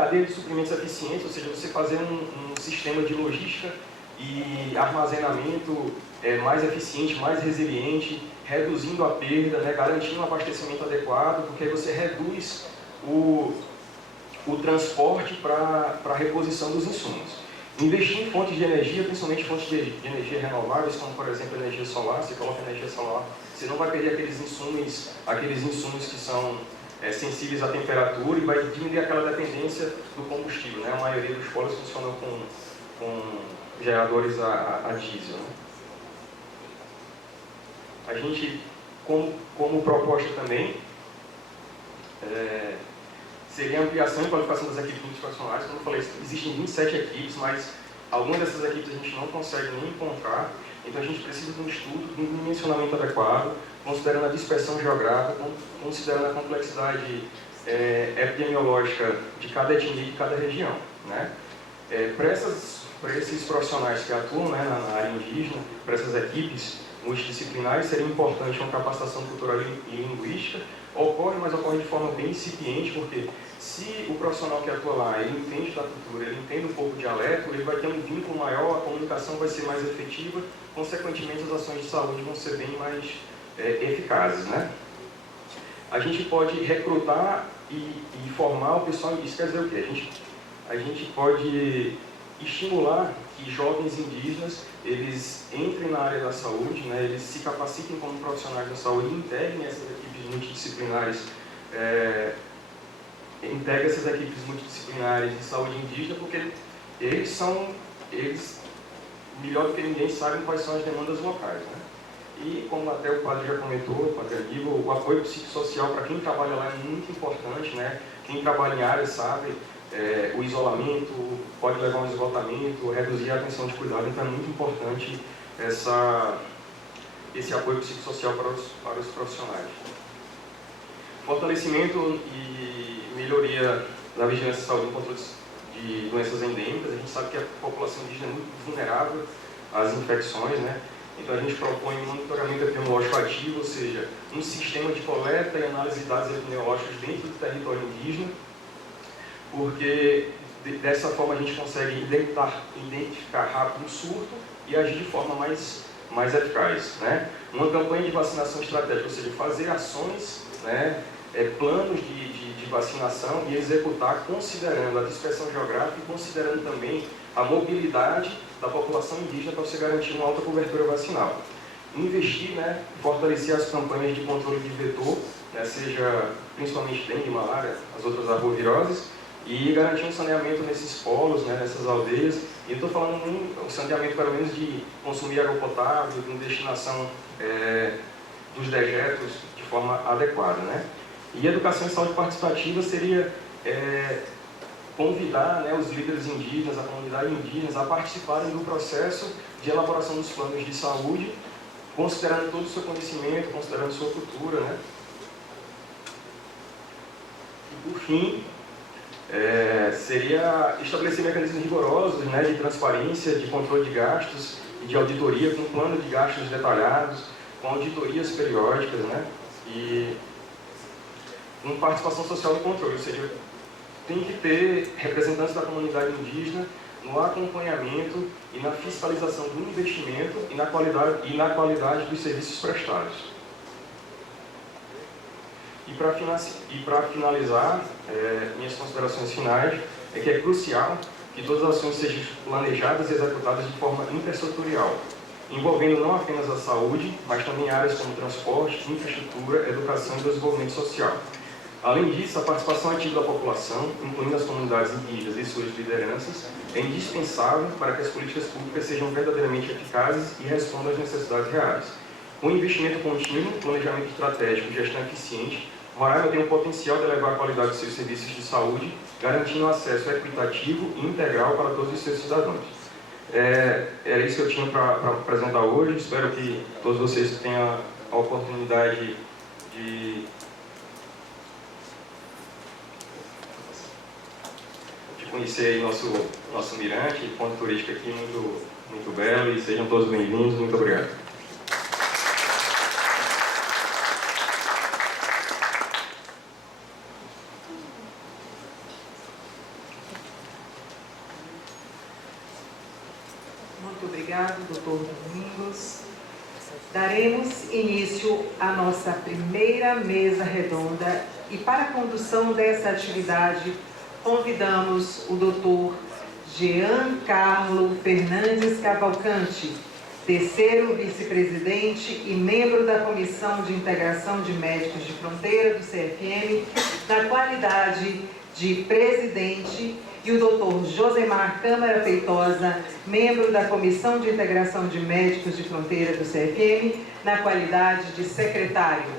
cadeia de suprimentos eficiente, ou seja, você fazer um sistema de logística e armazenamento mais eficiente, mais resiliente, reduzindo a perda, né, garantindo um abastecimento adequado, porque aí você reduz o transporte para a reposição dos insumos. Investir em fontes de energia, principalmente fontes de energia renováveis, como por exemplo a energia solar. Você coloca energia solar, você não vai perder aqueles insumos que são sensíveis à temperatura e vai diminuir aquela dependência do combustível, né? A maioria dos polos funcionam com geradores a diesel, né? A gente, como proposta também, seria a ampliação e qualificação das equipes multiprofissionais. Como eu falei, existem 27 equipes, mas algumas dessas equipes a gente não consegue nem encontrar. Então a gente precisa de um estudo, de um dimensionamento adequado, considerando a dispersão geográfica, considerando a complexidade epidemiológica de cada etnia e de cada região, né? Para esses profissionais que atuam, né, na área indígena, para essas equipes multidisciplinares, seria importante uma capacitação cultural e linguística. Ocorre, mas ocorre de forma bem incipiente, porque se o profissional que atua lá, ele entende da cultura, ele entende um pouco o dialeto, ele vai ter um vínculo maior, a comunicação vai ser mais efetiva, consequentemente as ações de saúde vão ser bem mais eficazes, né? A gente pode recrutar e formar o pessoal indígena. Quer dizer o quê? A gente pode estimular que jovens indígenas eles entrem na área da saúde, né, eles se capacitem como profissionais da saúde e integrem essas equipes multidisciplinares, de saúde indígena, porque eles, melhor do que ninguém, sabem quais são as demandas locais, né? E, como até o padre já comentou, o padre Aníbal, o apoio psicossocial para quem trabalha lá é muito importante, né? Quem trabalha em área sabe, o isolamento pode levar a um esgotamento, reduzir a atenção de cuidado, então é muito importante esse apoio psicossocial para os profissionais. Fortalecimento e melhoria da vigilância de saúde e controle de doenças endêmicas. A gente sabe que a população indígena é muito vulnerável às infecções, né? Então a gente propõe um monitoramento epidemiológico ativo, ou seja, um sistema de coleta e análise de dados epidemiológicos dentro do território indígena, porque dessa forma a gente consegue identificar rápido um surto e agir de forma mais eficaz, né? Uma campanha de vacinação estratégica, ou seja, fazer ações, né, planos de vacinação e executar considerando a dispersão geográfica e considerando também a mobilidade da população indígena para você garantir uma alta cobertura vacinal. Investir, né, fortalecer as campanhas de controle de vetor, né, seja principalmente dengue, malária, as outras arboviroses, e garantir um saneamento nesses polos, né, nessas aldeias. E eu estou falando um saneamento pelo menos de consumir água potável, com destinação dos dejetos de forma adequada, né? E educação em saúde participativa seria convidar, né, os líderes indígenas, a comunidade indígena, a participarem do processo de elaboração dos planos de saúde, considerando todo o seu conhecimento, considerando sua cultura, né? E por fim, seria estabelecer mecanismos rigorosos, né, de transparência, de controle de gastos e de auditoria, com um plano de gastos detalhados, com auditorias periódicas, né, e com participação social no controle, ou seja, tem que ter representantes da comunidade indígena no acompanhamento e na fiscalização do investimento e na qualidade dos serviços prestados. E para finalizar, minhas considerações finais é que é crucial que todas as ações sejam planejadas e executadas de forma intersetorial, envolvendo não apenas a saúde, mas também áreas como transporte, infraestrutura, educação e desenvolvimento social. Além disso, a participação ativa da população, incluindo as comunidades indígenas e suas lideranças, é indispensável para que as políticas públicas sejam verdadeiramente eficazes e respondam às necessidades reais. Com investimento contínuo, planejamento estratégico e gestão eficiente, Roraima tem o potencial de elevar a qualidade dos seus serviços de saúde, garantindo acesso equitativo e integral para todos os seus cidadãos. Era isso que eu tinha para apresentar hoje. Espero que todos vocês tenham a oportunidade de conhecer aí nosso mirante, ponto turístico aqui muito belo, e sejam todos bem-vindos. Muito obrigado. Muito obrigado, doutor Domingos. Daremos início à nossa primeira mesa redonda e para a condução dessa atividade convidamos o doutor Jean Carlo Fernandes Cavalcante, terceiro vice-presidente e membro da Comissão de Integração de Médicos de Fronteira do CFM, na qualidade de presidente, e o doutor Josemar Câmara Feitosa, membro da Comissão de Integração de Médicos de Fronteira do CFM, na qualidade de secretário.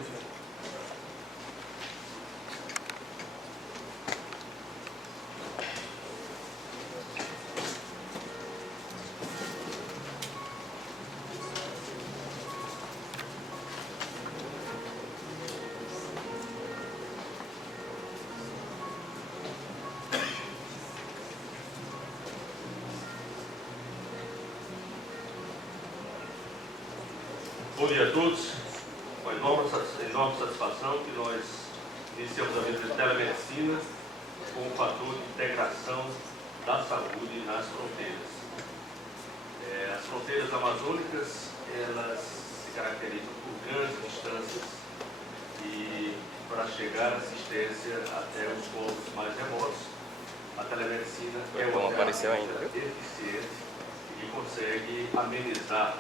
Bom dia a todos. Com enorme satisfação que nós iniciamos a mesa de telemedicina como um fator de integração da saúde nas fronteiras. As fronteiras amazônicas, elas se caracterizam por grandes distâncias e para chegar à assistência até os povos mais remotos, a telemedicina é uma ferramenta eficiente e consegue amenizar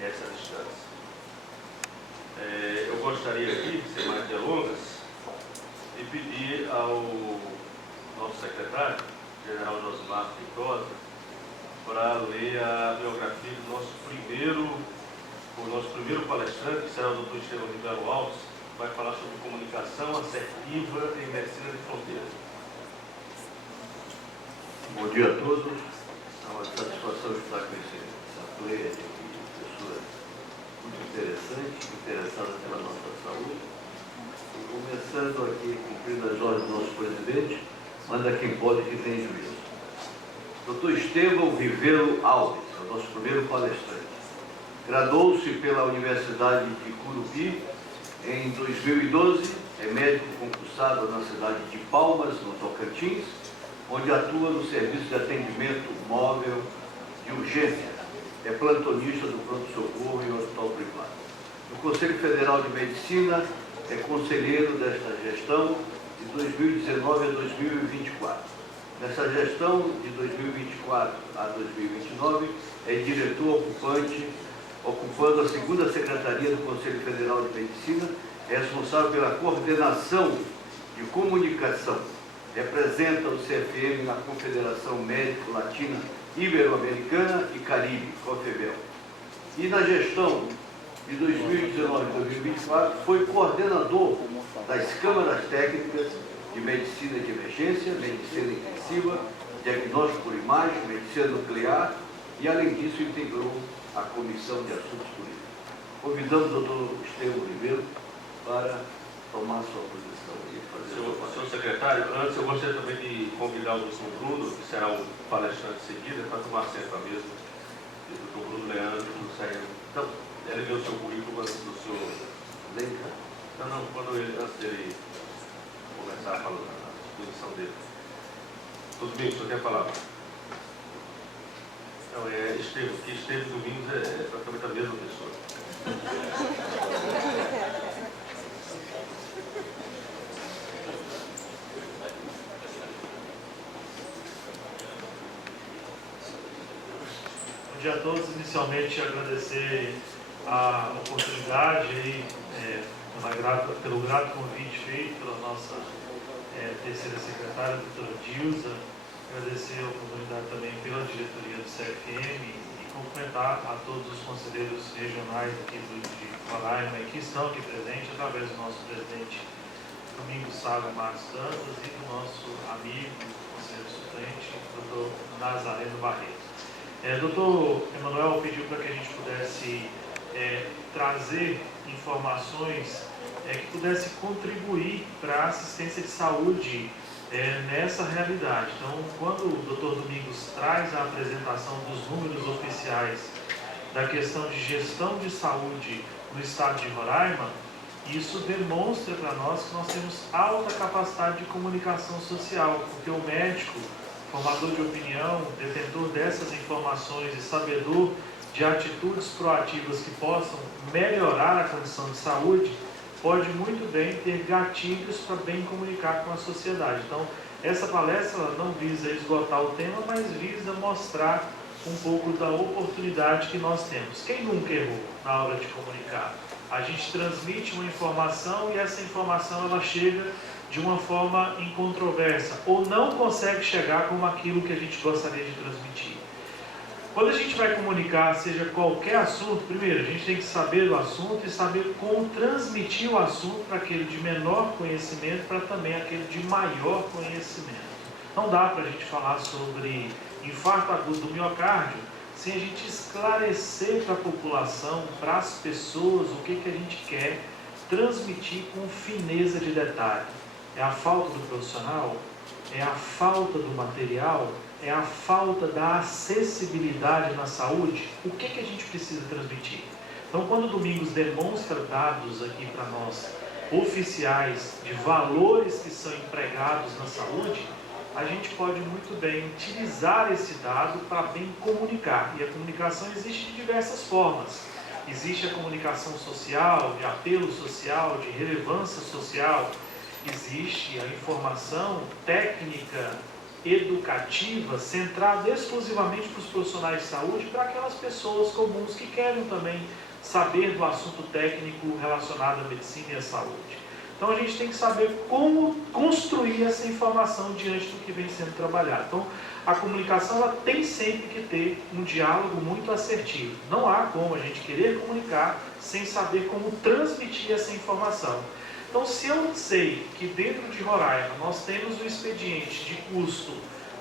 essa distância. Eu gostaria aqui, sem mais delongas, de pedir ao nosso secretário, general Josemar Feitosa, para ler a biografia do nosso primeiro palestrante, que será o Dr. Estevão Ribeiro Alves, que vai falar sobre comunicação assertiva em medicina de fronteira. Bom dia a todos. É uma satisfação estar com essa pleia de pessoas muito interessada pela nossa saúde. Começando aqui, cumprindo as ordens do nosso presidente, manda quem pode que tem juízo. Dr. Estevão Ribeiro Alves, é o nosso primeiro palestrante. Graduou-se pela Universidade de Curupi em 2012, é médico concursado na cidade de Palmas, no Tocantins, onde atua no serviço de atendimento móvel de urgência. É plantonista do pronto-socorro e hospital privado. No Conselho Federal de Medicina, é conselheiro desta gestão de 2019 a 2024. Nessa gestão de 2024 a 2029, é diretor ocupante, ocupando a segunda secretaria do Conselho Federal de Medicina, é responsável pela coordenação de comunicação. Representa o CFM na Confederação Médico Latina Ibero-Americana e Caribe, COFEBEL. E na gestão de 2019 a 2024 foi coordenador das câmaras técnicas de medicina de emergência, medicina intensiva, diagnóstico por imagem, medicina nuclear e, além disso, integrou a Comissão de Assuntos Políticos. Convidamos o doutor Estevão Ribeiro para tomar sua posição e fazer Senhor secretário, antes eu gostaria também de convidar o doutor Bruno, que será o palestrante seguida, para tomar centro à mesa. E o doutor Bruno Leandro do CRM. Então, ele viu o seu currículo antes do senhor. Não, quando ele, antes dele começar a falar a exposição dele. Tudo bem, o senhor quer falar? Não, é Estevão, porque Estevão Domingos é praticamente a mesma pessoa. Bom dia a todos. Inicialmente, agradecer a oportunidade e pelo grato convite feito pela nossa terceira secretária, a doutora Dilza. Agradecer a oportunidade também pela diretoria do CFM e cumprimentar a todos os conselheiros regionais aqui de Roraima que estão aqui presentes, através do nosso presidente Domingos Sávio Marcos Dantas e do nosso amigo, conselheiro suplente, doutor Nazareno Barreto. Doutor Emanuel pediu para que a gente pudesse trazer informações que pudesse contribuir para a assistência de saúde nessa realidade. Então, quando o doutor Domingos traz a apresentação dos números oficiais da questão de gestão de saúde no estado de Roraima, isso demonstra para nós que nós temos alta capacidade de comunicação social, porque o médico formador de opinião, detentor dessas informações e sabedor de atitudes proativas que possam melhorar a condição de saúde, pode muito bem ter gatilhos para bem comunicar com a sociedade. Então, essa palestra ela não visa esgotar o tema, mas visa mostrar um pouco da oportunidade que nós temos. Quem nunca errou na hora de comunicar? A gente transmite uma informação e essa informação ela chega de uma forma incontroversa ou não consegue chegar como aquilo que a gente gostaria de transmitir. Quando a gente vai comunicar, seja qualquer assunto, primeiro a gente tem que saber do assunto e saber como transmitir o assunto para aquele de menor conhecimento, para também aquele de maior conhecimento. Não dá para a gente falar sobre infarto agudo do miocárdio sem a gente esclarecer para a população, para as pessoas, o que a gente quer transmitir com fineza de detalhe. É a falta do profissional? É a falta do material? É a falta da acessibilidade na saúde? O que a gente precisa transmitir? Então, quando o Domingos demonstra dados aqui para nós, oficiais, de valores que são empregados na saúde, a gente pode muito bem utilizar esse dado para bem comunicar. E a comunicação existe de diversas formas. Existe a comunicação social, de apelo social, de relevância social. Existe a informação técnica, educativa, centrada exclusivamente para os profissionais de saúde, para aquelas pessoas comuns que querem também saber do assunto técnico relacionado à medicina e à saúde. Então a gente tem que saber como construir essa informação diante do que vem sendo trabalhado. Então a comunicação ela tem sempre que ter um diálogo muito assertivo. Não há como a gente querer comunicar sem saber como transmitir essa informação. Então, se eu sei que dentro de Roraima nós temos um expediente de custo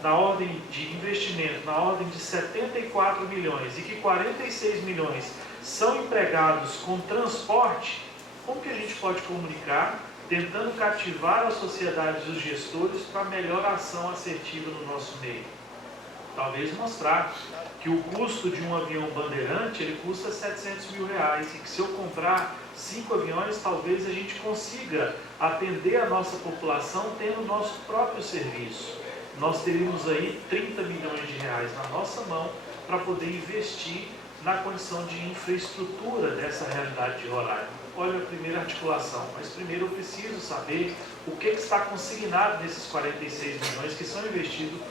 na ordem de investimento, na ordem de 74 milhões e que 46 milhões são empregados com transporte, como que a gente pode comunicar, tentando cativar a sociedade dos gestores para melhor ação assertiva no nosso meio? Talvez mostrar que o custo de um avião bandeirante ele custa 700 mil reais e que se eu comprar 5 aviões, talvez a gente consiga atender a nossa população tendo o nosso próprio serviço. Nós teríamos aí 30 milhões de reais na nossa mão para poder investir na condição de infraestrutura dessa realidade de Roraima. Olha a primeira articulação, mas primeiro eu preciso saber o que está consignado nesses 46 milhões que são investidos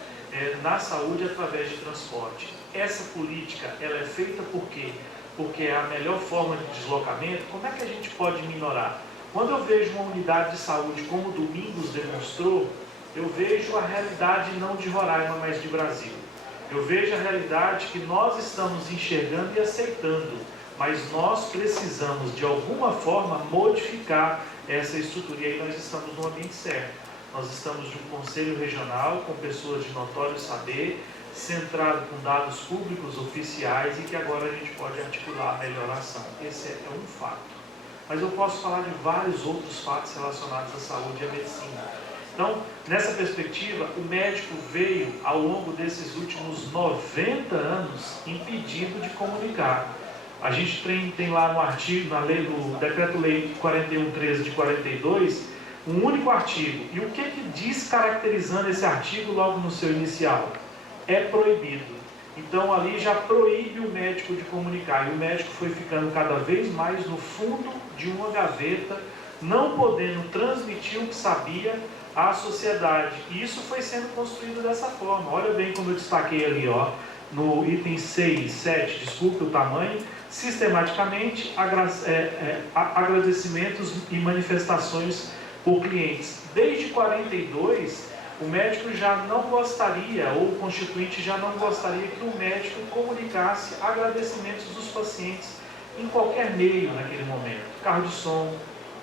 na saúde através de transporte. Essa política ela é feita por quê? Porque é a melhor forma de deslocamento. Como é que a gente pode minorar? Quando eu vejo uma unidade de saúde como o Domingos demonstrou, eu vejo a realidade não de Roraima, mas de Brasil. Eu vejo a realidade que nós estamos enxergando e aceitando, mas nós precisamos de alguma forma modificar essa estrutura. E aí nós estamos no ambiente certo. Nós estamos de um conselho regional com pessoas de notório saber, centrado com dados públicos oficiais e que agora a gente pode articular a melhor ação. Esse é um fato. Mas eu posso falar de vários outros fatos relacionados à saúde e à medicina. Então, nessa perspectiva, o médico veio, ao longo desses últimos 90 anos, impedido de comunicar. A gente tem lá no artigo, na lei do Decreto-Lei 4113 de 42, um único artigo. E o que diz caracterizando esse artigo logo no seu inicial? É proibido. Então ali já proíbe o médico de comunicar. E o médico foi ficando cada vez mais no fundo de uma gaveta, não podendo transmitir o que sabia à sociedade. E isso foi sendo construído dessa forma. Olha bem como eu destaquei ali, ó, no item 6, 7, desculpe o tamanho, sistematicamente agradecimentos e manifestações por clientes. Desde 42, o médico já não gostaria, ou o constituinte já não gostaria que o médico comunicasse agradecimentos dos pacientes em qualquer meio naquele momento. Carro de som,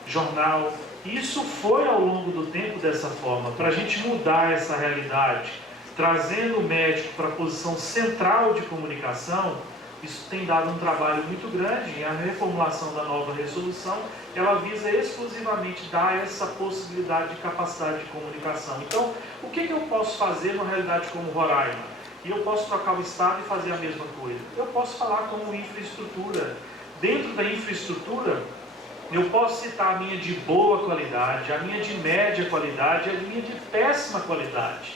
jornal. Isso foi ao longo do tempo dessa forma, para a gente mudar essa realidade, trazendo o médico para a posição central de comunicação. Isso tem dado um trabalho muito grande e a reformulação da nova resolução, ela visa exclusivamente dar essa possibilidade de capacidade de comunicação. Então, o que eu posso fazer numa realidade como Roraima? E eu posso trocar o Estado e fazer a mesma coisa. Eu posso falar como infraestrutura. Dentro da infraestrutura, eu posso citar a minha de boa qualidade, a minha de média qualidade e a minha de péssima qualidade.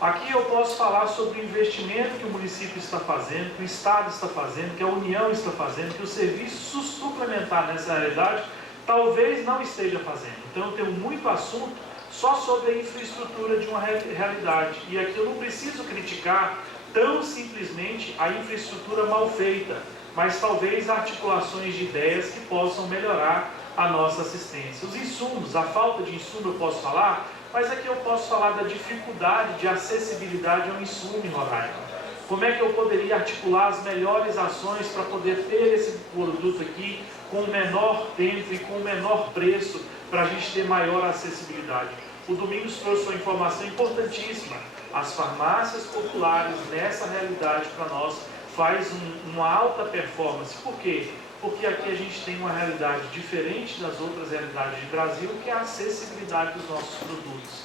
Aqui eu posso falar sobre o investimento que o município está fazendo, que o Estado está fazendo, que a União está fazendo, que o serviço suplementar nessa realidade talvez não esteja fazendo. Então eu tenho muito assunto só sobre a infraestrutura de uma realidade. E aqui eu não preciso criticar tão simplesmente a infraestrutura mal feita, mas talvez articulações de ideias que possam melhorar a nossa assistência. Os insumos, a falta de insumo eu posso falar, mas aqui eu posso falar da dificuldade de acessibilidade ao insumo em Roraima. Como é que eu poderia articular as melhores ações para poder ter esse produto aqui com o menor tempo e com o menor preço, para a gente ter maior acessibilidade. O Domingos trouxe uma informação importantíssima. As farmácias populares, nessa realidade para nós, faz uma alta performance. Por quê? Porque aqui a gente tem uma realidade diferente das outras realidades do Brasil, que é a acessibilidade dos nossos produtos.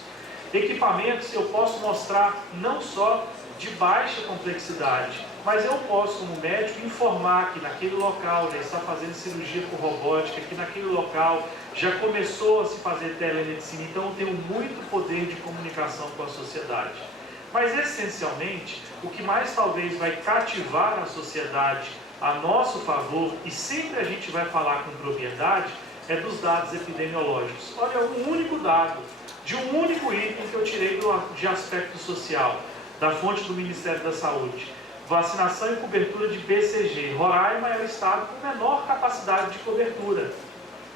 Equipamentos eu posso mostrar não só de baixa complexidade, mas eu posso, como médico, informar que naquele local já está fazendo cirurgia com robótica, que naquele local já começou a se fazer telemedicina, então eu tenho muito poder de comunicação com a sociedade. Mas, essencialmente, o que mais talvez vai cativar a sociedade a nosso favor, e sempre a gente vai falar com propriedade, é dos dados epidemiológicos. Olha, um único dado, de um único item que eu tirei de aspecto social, da fonte do Ministério da Saúde. Vacinação e cobertura de BCG. Roraima é o estado com menor capacidade de cobertura.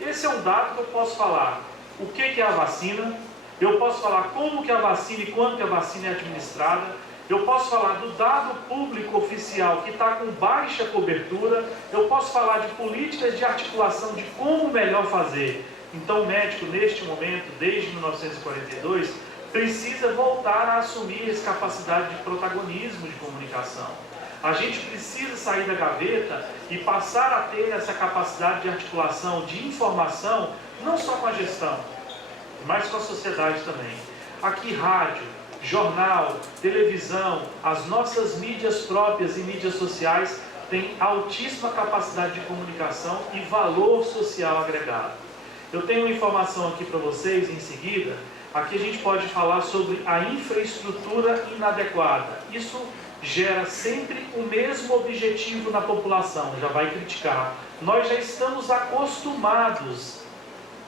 Esse é um dado que eu posso falar. O que é a vacina? Eu posso falar como que a vacina e quando que a vacina é administrada. Eu posso falar do dado público oficial que está com baixa cobertura. Eu posso falar de políticas de articulação de como melhor fazer. Então o médico, neste momento, desde 1942, precisa voltar a assumir essa capacidade de protagonismo de comunicação. A gente precisa sair da gaveta e passar a ter essa capacidade de articulação, de informação, não só com a gestão, mas com a sociedade também. Aqui rádio, jornal, televisão, as nossas mídias próprias e mídias sociais têm altíssima capacidade de comunicação e valor social agregado. Eu tenho uma informação aqui para vocês em seguida. Aqui a gente pode falar sobre a infraestrutura inadequada. Isso gera sempre o mesmo objetivo na população, já vai criticar. Nós já estamos acostumados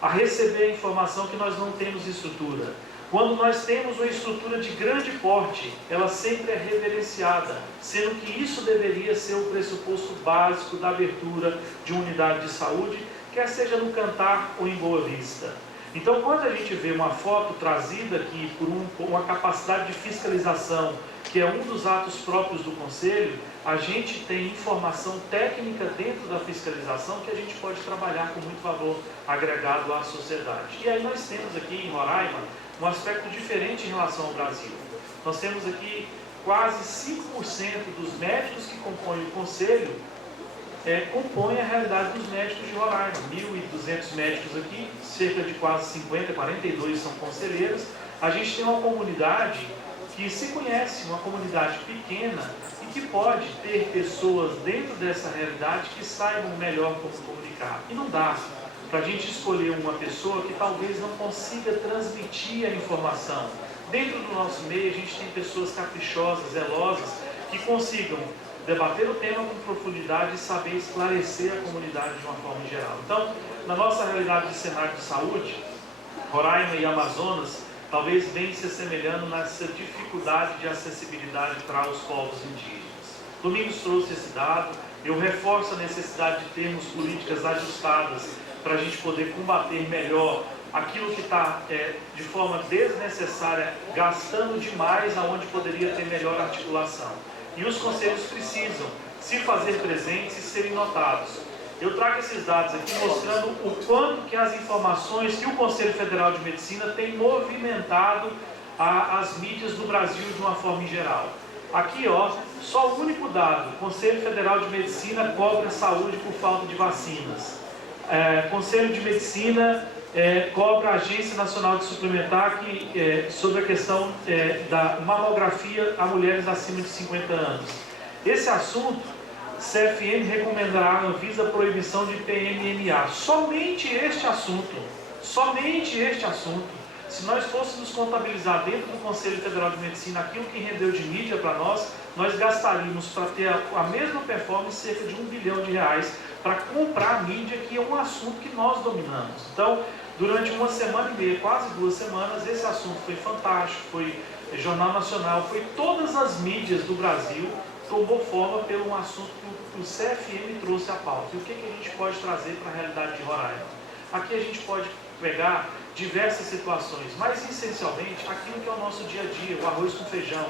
a receber a informação que nós não temos estrutura. Quando nós temos uma estrutura de grande porte, ela sempre é reverenciada, sendo que isso deveria ser o pressuposto básico da abertura de uma unidade de saúde, quer seja no Cantar ou em Boa Vista. Então, quando a gente vê uma foto trazida aqui por uma capacidade de fiscalização, que é um dos atos próprios do Conselho, a gente tem informação técnica dentro da fiscalização que a gente pode trabalhar com muito valor agregado à sociedade. E aí nós temos aqui em Roraima um aspecto diferente em relação ao Brasil. Nós temos aqui quase 5% dos médicos que compõem o Conselho compõem a realidade dos médicos de Roraima. 1.200 médicos aqui, cerca de quase 50, 42 são conselheiros. A gente tem uma comunidade que se conhece, uma comunidade pequena e que pode ter pessoas dentro dessa realidade que saibam melhor como comunicar. E não dá para a gente escolher uma pessoa que talvez não consiga transmitir a informação. Dentro do nosso meio a gente tem pessoas caprichosas, zelosas, que consigam debater o tema com profundidade e saber esclarecer a comunidade de uma forma geral. Então, na nossa realidade de cenário de saúde, Roraima e Amazonas talvez venham se assemelhando nessa dificuldade de acessibilidade para os povos indígenas. Domingos trouxe esse dado, eu reforço a necessidade de termos políticas ajustadas para a gente poder combater melhor aquilo que está de forma desnecessária, gastando demais aonde poderia ter melhor articulação. E os conselhos precisam se fazer presentes e serem notados. Eu trago esses dados aqui mostrando o quanto que as informações que o Conselho Federal de Medicina tem movimentado as mídias do Brasil de uma forma em geral. Aqui, ó, só o único dado: o Conselho Federal de Medicina cobra saúde por falta de vacinas. Conselho de Medicina cobra a Agência Nacional de Suplementar sobre a questão da mamografia a mulheres acima de 50 anos. Esse assunto, CFM recomendará a Anvisa a proibição de PMMA. Somente este assunto Se nós fôssemos contabilizar dentro do Conselho Federal de Medicina aquilo que rendeu de mídia para nós gastaríamos para ter a mesma performance cerca de R$1 bilhão para comprar a mídia, que é um assunto que nós dominamos. Então, durante uma semana e meia, quase 2 semanas, esse assunto foi fantástico, foi Jornal Nacional, foi todas as mídias do Brasil, tomou forma pelo um assunto que o CFM trouxe à pauta. E o que a gente pode trazer para a realidade de Roraima? Aqui a gente pode pegar diversas situações, mas essencialmente aquilo que é o nosso dia a dia, o arroz com feijão,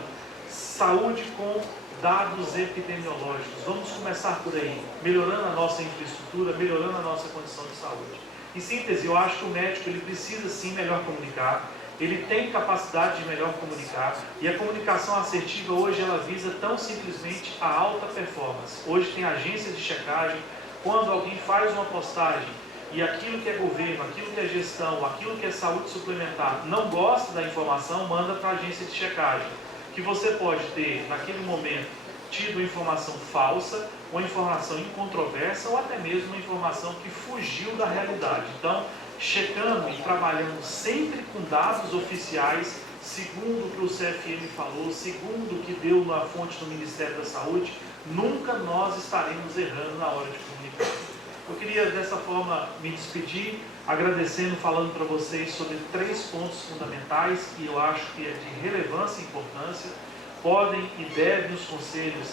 saúde com dados epidemiológicos. Vamos começar por aí, melhorando a nossa infraestrutura, melhorando a nossa condição de saúde. Em síntese, eu acho que o médico ele precisa sim melhor comunicar, ele tem capacidade de melhor comunicar, e a comunicação assertiva hoje ela visa tão simplesmente a alta performance. Hoje tem agências de checagem, quando alguém faz uma postagem e aquilo que é governo, aquilo que é gestão, aquilo que é saúde suplementar não gosta da informação, manda para a agência de checagem, que você pode ter naquele momento tido informação falsa, uma informação incontroversa ou até mesmo uma informação que fugiu da realidade. Então, checando e trabalhando sempre com dados oficiais, segundo o que o CFM falou, segundo o que deu na fonte do Ministério da Saúde, nunca nós estaremos errando na hora de comunicar. Eu queria dessa forma me despedir, agradecendo, falando para vocês sobre 3 pontos fundamentais que eu acho que é de relevância e importância. Podem e devem os conselhos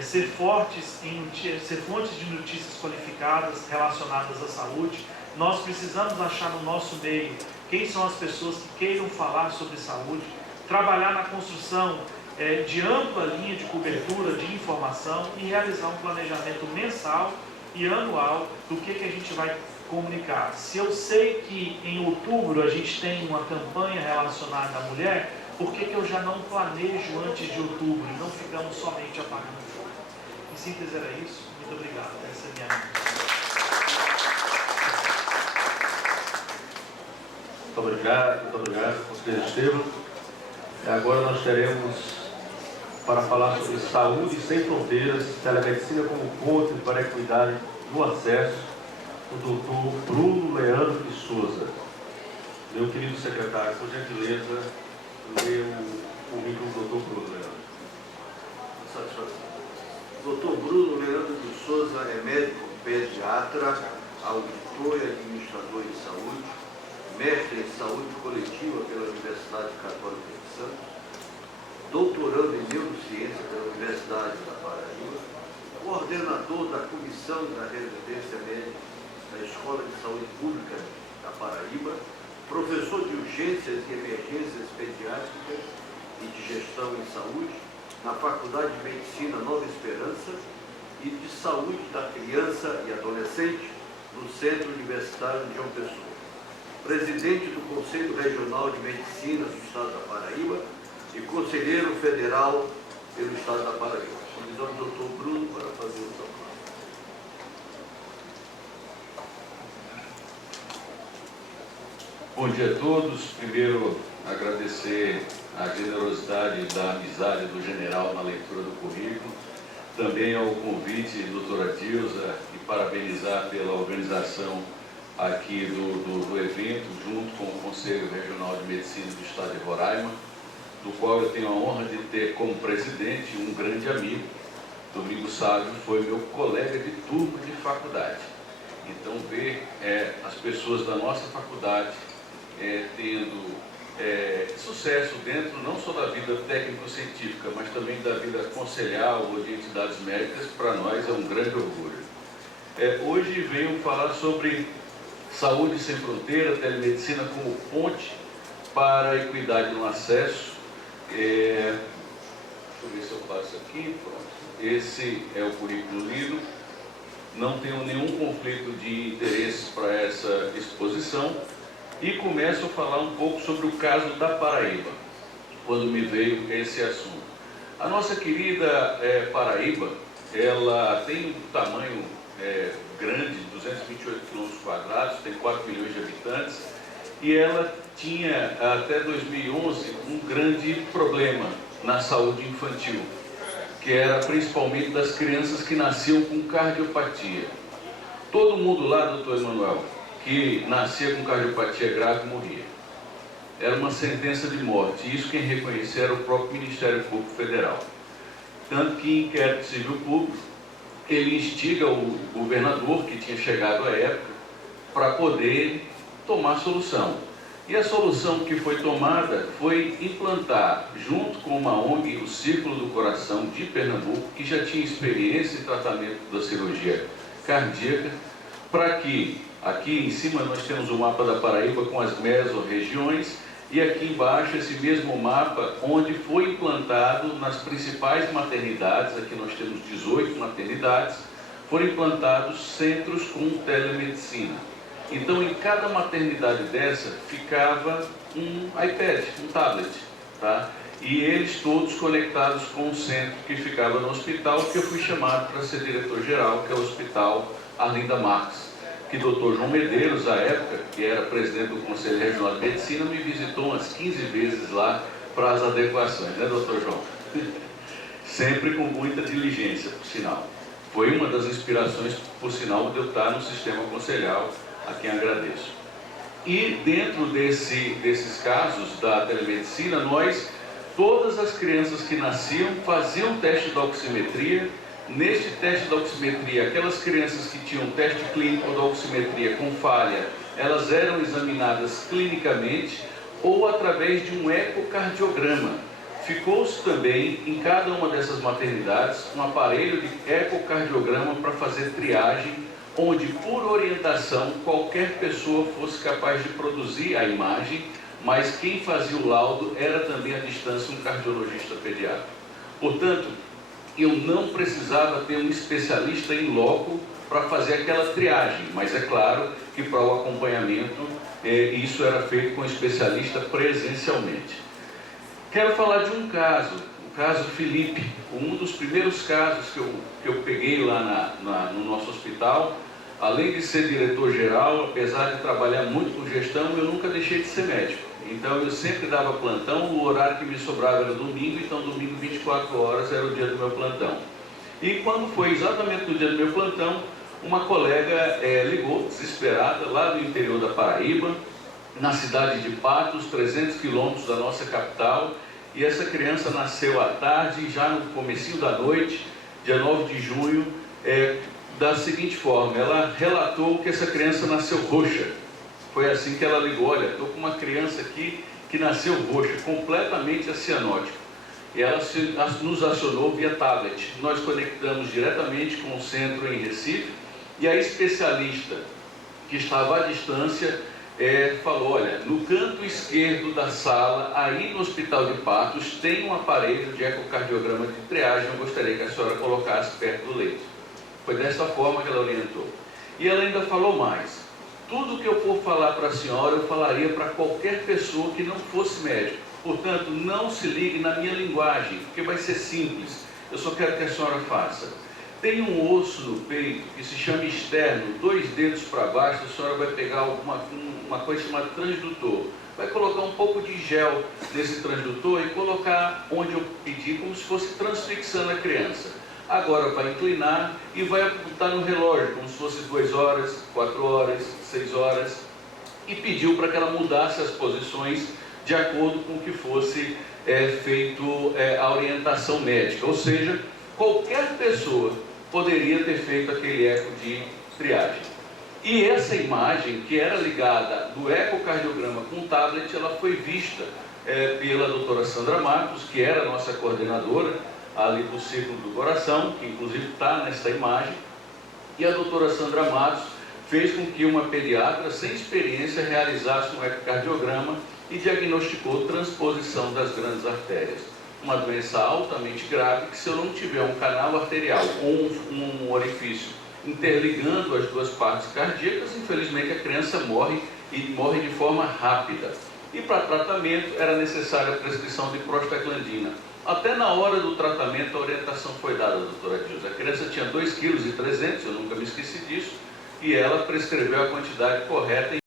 ser fontes de notícias qualificadas relacionadas à saúde. Nós precisamos achar no nosso meio quem são as pessoas que queiram falar sobre saúde, trabalhar na construção de ampla linha de cobertura de informação e realizar um planejamento mensal e anual do que a gente vai comunicar. Se eu sei que em outubro a gente tem uma campanha relacionada à mulher, por que eu já não planejo antes de outubro e não ficamos somente apagando fogo? Em síntese era isso. Muito obrigado. Essa é a minha Muito obrigado, conselheiro Estevam. Agora nós teremos para falar sobre saúde sem fronteiras, telemedicina como ponte para a equidade no acesso, o doutor Bruno Leandro de Souza. Meu querido secretário, por gentileza, lê o livro do doutor Bruno Leandro. Satisfação. Doutor Bruno Leandro de Souza é médico pediatra, auditor e administrador de saúde, mestre em saúde coletiva pela Universidade Católica de Santos, doutorando em neurociência pela Universidade da Paraíba, coordenador da Comissão da Residência Médica da Escola de Saúde Pública da Paraíba, professor de urgências e emergências pediátricas e de gestão em saúde na Faculdade de Medicina Nova Esperança e de Saúde da Criança e Adolescente no Centro Universitário de João Pessoa, presidente do Conselho Regional de Medicina do Estado da Paraíba e conselheiro federal pelo Estado da Paraíba. Convidamos o doutor Bruno para fazer o seu plano. Bom dia a todos. Primeiro, agradecer a generosidade da amizade do general na leitura do currículo, também ao convite, doutora Dilza, e parabenizar pela organização aqui do evento, junto com o Conselho Regional de Medicina do Estado de Roraima, do qual eu tenho a honra de ter como presidente um grande amigo. Domingos Sávio foi meu colega de turma de faculdade. Então, ver as pessoas da nossa faculdade tendo sucesso dentro não só da vida técnico-científica, mas também da vida conselhal ou de entidades médicas, para nós é um grande orgulho. Hoje venho falar sobre saúde sem fronteira, telemedicina como ponte para a equidade no acesso. Deixa eu ver se eu passo aqui. Pronto. Esse é o currículo lido. Não tenho nenhum conflito de interesses para essa exposição. E começo a falar um pouco sobre o caso da Paraíba, quando me veio esse assunto. A nossa querida Paraíba, ela tem um tamanho grande, 228 km², tem 4 milhões de habitantes, e ela tinha, até 2011, um grande problema na saúde infantil, que era principalmente das crianças que nasciam com cardiopatia. Todo mundo lá, doutor Emanuel, que nascia com cardiopatia grave morria. era uma sentença de morte. E isso quem reconhecia era o próprio Ministério Público Federal. Tanto que em inquérito civil público, ele instiga o governador, que tinha chegado à época, para poder tomar solução. E a solução que foi tomada foi implantar, junto com uma ONG, o Círculo do Coração de Pernambuco, que já tinha experiência em tratamento da cirurgia cardíaca, para que, aqui em cima nós temos o mapa da Paraíba com as mesorregiões, e aqui embaixo esse mesmo mapa, onde foi implantado nas principais maternidades, aqui nós temos 18 maternidades, foram implantados centros com telemedicina. Então, em cada maternidade dessa, ficava um iPad, um tablet, tá? E eles todos conectados com o centro que ficava no hospital, que eu fui chamado para ser diretor-geral, que é o Hospital Arlinda Marques, que o Dr. João Medeiros, à época, que era presidente do Conselho Regional de Medicina, me visitou umas 15 vezes lá para as adequações, né, Dr. João? Sempre com muita diligência, por sinal. Foi uma das inspirações, por sinal, de eu estar no sistema conselhal, a quem agradeço. E dentro desses casos da telemedicina, todas as crianças que nasciam faziam teste de oximetria. Neste teste de oximetria, aquelas crianças que tinham teste clínico de oximetria com falha, elas eram examinadas clinicamente ou através de um ecocardiograma. Ficou-se também, em cada uma dessas maternidades, um aparelho de ecocardiograma para fazer triagem, onde, por orientação, qualquer pessoa fosse capaz de produzir a imagem, mas quem fazia o laudo era também à distância um cardiologista pediatra. Portanto, eu não precisava ter um especialista em loco para fazer aquela triagem, mas é claro que para o acompanhamento isso era feito com especialista presencialmente. Quero falar de um caso, o caso Felipe, um dos primeiros casos que eu peguei lá no nosso hospital. Além de ser diretor-geral, apesar de trabalhar muito com gestão, eu nunca deixei de ser médico. Então eu sempre dava plantão, o horário que me sobrava era domingo, então domingo 24 horas era o dia do meu plantão. E quando foi exatamente no dia do meu plantão, uma colega ligou, desesperada, lá do interior da Paraíba, na cidade de Patos, 300 quilômetros da nossa capital, e essa criança nasceu à tarde, já no comecinho da noite, dia 9 de junho, da seguinte forma: ela relatou que essa criança nasceu roxa. Foi assim que ela ligou: olha, estou com uma criança aqui que nasceu roxa, completamente cianótica. E ela nos acionou via tablet. Nós conectamos diretamente com o centro em Recife, e a especialista que estava à distância falou: olha, no canto esquerdo da sala, aí no Hospital de Patos, tem um aparelho de ecocardiograma de triagem, eu gostaria que a senhora colocasse perto do leito. Foi dessa forma que ela orientou. E ela ainda falou mais: tudo que eu for falar para a senhora, eu falaria para qualquer pessoa que não fosse médico. Portanto, não se ligue na minha linguagem, porque vai ser simples. Eu só quero que a senhora faça. Tem um osso no peito que se chama externo, 2 dedos para baixo, a senhora vai pegar uma coisa chamada transdutor. Vai colocar um pouco de gel nesse transdutor e colocar onde eu pedi, como se fosse transfixando a criança. Agora vai inclinar e vai apontar no relógio, como se fosse 2 horas, 4 horas, 6 horas, e pediu para que ela mudasse as posições de acordo com o que fosse feito a orientação médica. Ou seja, qualquer pessoa poderia ter feito aquele eco de triagem. E essa imagem, que era ligada do ecocardiograma com o tablet, ela foi vista pela doutora Sandra Matos, que era a nossa coordenadora ali do Círculo do Coração, que inclusive está nessa imagem, e a doutora Sandra Matos fez com que uma pediatra sem experiência realizasse um ecocardiograma e diagnosticou transposição das grandes artérias. Uma doença altamente grave que, se eu não tiver um canal arterial ou um orifício interligando as duas partes cardíacas, infelizmente a criança morre, e morre de forma rápida. E para tratamento era necessária a prescrição de prostaglandina. Até na hora do tratamento a orientação foi dada, doutora Dilza. A criança tinha 2,3 kg, eu nunca me esqueci disso, e ela prescreveu a quantidade correta